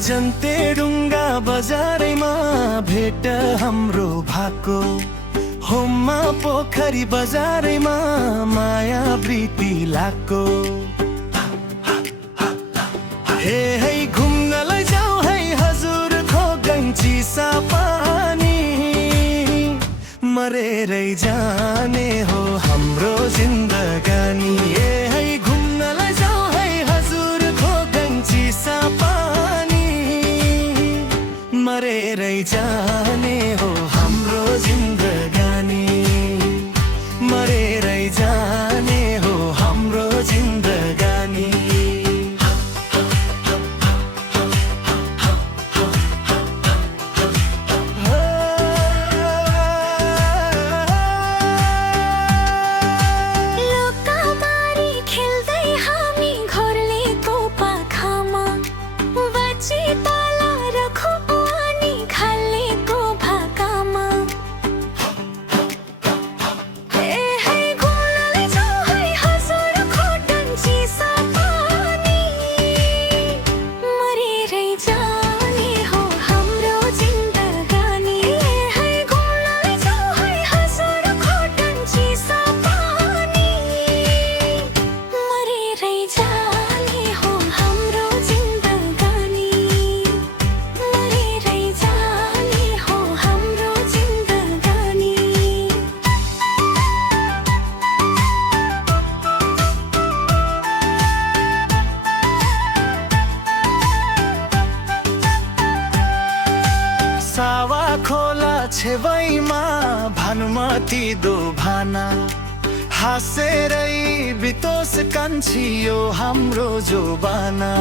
जन्ते ढुङ्गा बजारैमा भेट हाम्रो भएको, होममा पोखरी बजारैमा माया प्रीति लाको। हे घुम्नलाई जाऊ है हजुर खोगैँची सापानी, मरेरै जाने हो हाम्रो जिन्दगानी। हे घुम्नलाई जाऊ है हजुर खोगैँची सापानी, मरेरै जाने हो हाम्रो जिन्दगानी, मरेरै जाने हो हाम्रो जिन्दगानी। सावा खोला छेवैमा भानुमती दोभाना, हाँसेरै बितोस कान्छी यो हाम्रो जोबाना।